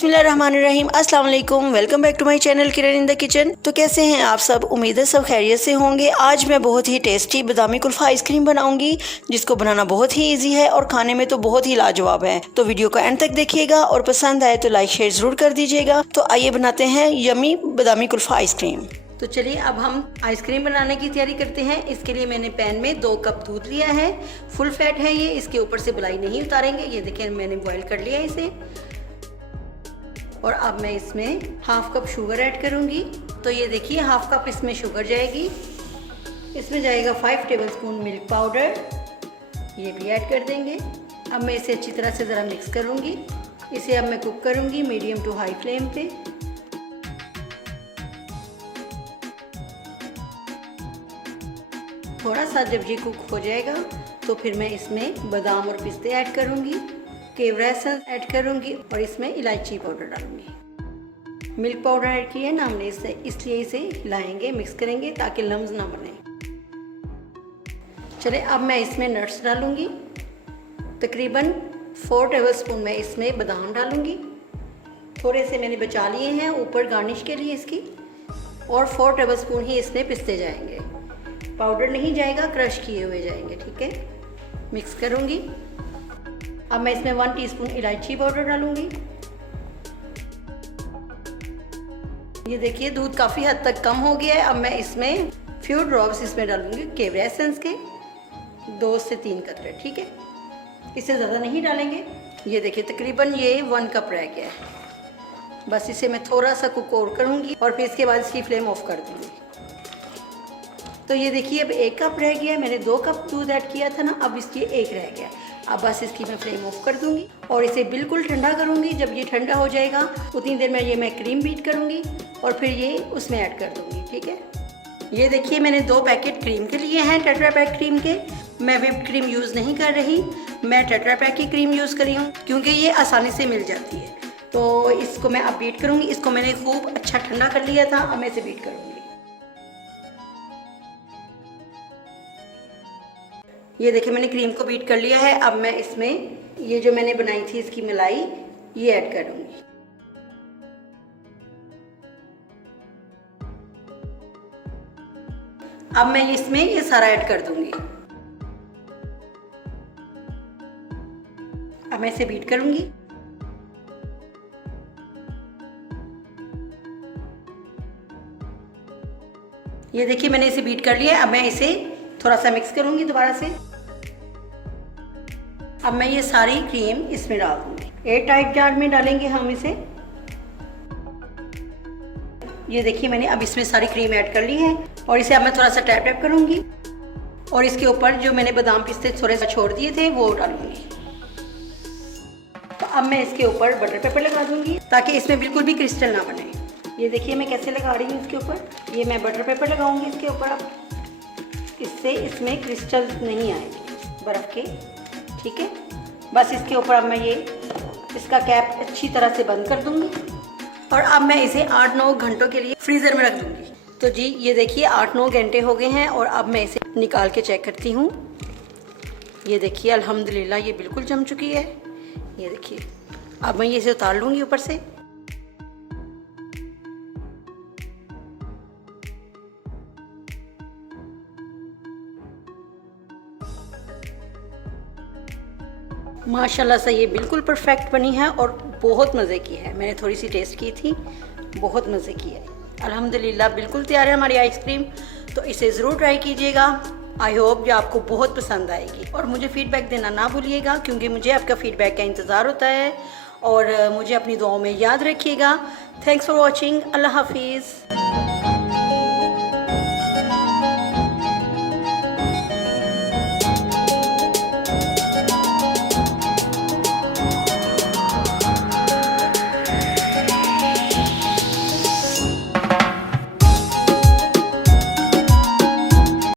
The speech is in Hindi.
बिस्मिल्लाहिर्रहमानिर्रहीम, अस्सलाम वालेकुम। Welcome back to my channel Kiran in the kitchen. तो कैसे हैं आप सब? उम्मीद है सब खैरियत से होंगे। आज मैं बहुत ही टेस्टी बादामी कुल्फा आइसक्रीम बनाऊंगी, जिसको बनाना बहुत ही इजी है और खाने में तो बहुत ही लाजवाब है। तो वीडियो को एंड तक देखिएगा और पसंद आए तो लाइक शेयर जरूर कर दीजिएगा। तो आइए बनाते हैं यमी बादामी कुल्फा आइसक्रीम। तो चलिए अब हम आइसक्रीम बनाने की तैयारी करते हैं। इसके लिए मैंने पैन में 2 कप दूध लिया है, फुल फैट है ये, इसके ऊपर से मलाई नहीं उतारेंगे। ये देखिए मैंने बॉईल कर लिया इसे। और अब मैं इसमें हाफ कप शुगर ऐड करूंगी। तो ये देखिए हाफ कप इसमें शुगर जाएगी। इसमें जाएगा 5 टेबलस्पून मिल्क पाउडर, ये भी ऐड कर देंगे। अब मैं इसे अच्छी तरह से ज़रा मिक्स करूंगी। इसे अब मैं कुक करूंगी मीडियम टू हाई फ्लेम पे। थोड़ा सा जब ये कुक हो जाएगा तो फिर मैं इसमें बादाम और पिस्ते ऐड करूंगी, केवड़ा एसेंस ऐड करूंगी और इसमें इलायची पाउडर डालूंगी। मिल्क पाउडर ऐड किया है ना हमने, इसलिए इसे हिलाएंगे, मिक्स करेंगे ताकि लम्स ना बने। चले अब मैं इसमें नट्स डालूंगी। तकरीबन 4 टेबलस्पून मैं इसमें बादाम डालूंगी। थोड़े से मैंने बचा लिए हैं ऊपर गार्निश के लिए इसकी। और 4 टेबलस्पून ही इसमें पिस्ते जाएंगे, पाउडर नहीं जाएगा, क्रश किए हुए जाएंगे। ठीक है, मिक्स करूंगी। अब मैं इसमें 1 टीस्पून इलायची पाउडर डालूंगी। ये देखिए दूध काफ़ी हद तक कम हो गया है। अब मैं इसमें फ्यू ड्रॉप्स इसमें डालूंगी केवड़ा एसेंस के, 2 से 3 कतरे। ठीक है, इससे ज़्यादा नहीं डालेंगे। ये देखिए तकरीबन ये 1 कप रह गया है। बस इसे मैं थोड़ा सा कुक और करूँगी और फिर इसके बाद इसकी फ्लेम ऑफ कर दूँगी। तो ये देखिए अब 1 कप रह गया है। मैंने 2 कप दूध ऐड किया था ना, अब इसकी 1 रह गया। अब बस इसकी मैं फ्लेम ऑफ कर दूंगी और इसे बिल्कुल ठंडा करूंगी। जब ये ठंडा हो जाएगा उतनी देर में मैं क्रीम बीट करूंगी और फिर ये उसमें ऐड कर दूंगी। ठीक है, ये देखिए मैंने 2 पैकेट क्रीम के लिए हैं, टेट्रा पैक क्रीम के। मैं व्हिप्ड क्रीम यूज़ नहीं कर रही, मैं टेट्रा पैक की क्रीम यूज़ करी हूँ क्योंकि ये आसानी से मिल जाती है। तो इसको मैं अब बीट करूँगी। इसको मैंने खूब अच्छा ठंडा कर लिया था, अब मैं इसे बीट करूँगी। ये देखिए मैंने क्रीम को बीट कर लिया है। अब मैं इसमें ये जो मैंने बनाई थी इसकी मलाई ये ऐड करूंगी। अब मैं इसमें ये सारा ऐड कर दूंगी। अब मैं इसे बीट करूंगी। ये देखिए मैंने इसे बीट कर लिया है। अब मैं इसे थोड़ा सा मिक्स करूंगी दोबारा से। अब मैं ये सारी क्रीम इसमें डाल दूंगी। एयर टाइट जार में डालेंगे हम इसे। ये देखिए मैंने अब इसमें सारी क्रीम ऐड कर ली है और इसे अब मैं थोड़ा सा टैप टैप करूंगी और इसके ऊपर जो मैंने बादाम पिस्ते थोड़े सा छोड़ दिए थे वो डालूंगी। तो अब मैं इसके ऊपर बटर पेपर लगा दूंगी ताकि इसमें बिल्कुल भी क्रिस्टल ना बने। ये देखिए मैं कैसे लगा रही हूँ इसके ऊपर। ये मैं बटर पेपर लगाऊंगी इसके ऊपर। अब इससे इसमें क्रिस्टल नहीं आएंगे बर्फ़ के। ठीक है, बस इसके ऊपर अब मैं ये इसका कैप अच्छी तरह से बंद कर दूंगी और अब मैं इसे 8-9 घंटों के लिए फ्रीज़र में रख दूंगी। तो जी ये देखिए 8-9 घंटे हो गए हैं और अब मैं इसे निकाल के चेक करती हूँ। ये देखिए अल्हम्दुलिल्लाह ये बिल्कुल जम चुकी है। ये देखिए अब मैं इसे उतार लूँगी ऊपर से। माशाल्लाह से ये बिल्कुल परफेक्ट बनी है और बहुत मज़े की है। मैंने थोड़ी सी टेस्ट की थी, बहुत मज़े की है। अल्हम्दुलिल्लाह बिल्कुल तैयार है हमारी आइसक्रीम। तो इसे ज़रूर ट्राई कीजिएगा। आई होप ये आपको बहुत पसंद आएगी और मुझे फ़ीडबैक देना ना भूलिएगा क्योंकि मुझे आपका फ़ीडबैक का इंतज़ार होता है। और मुझे अपनी दुआओं में याद रखिएगा। Thanks for watching. अल्लाह हाफिज़।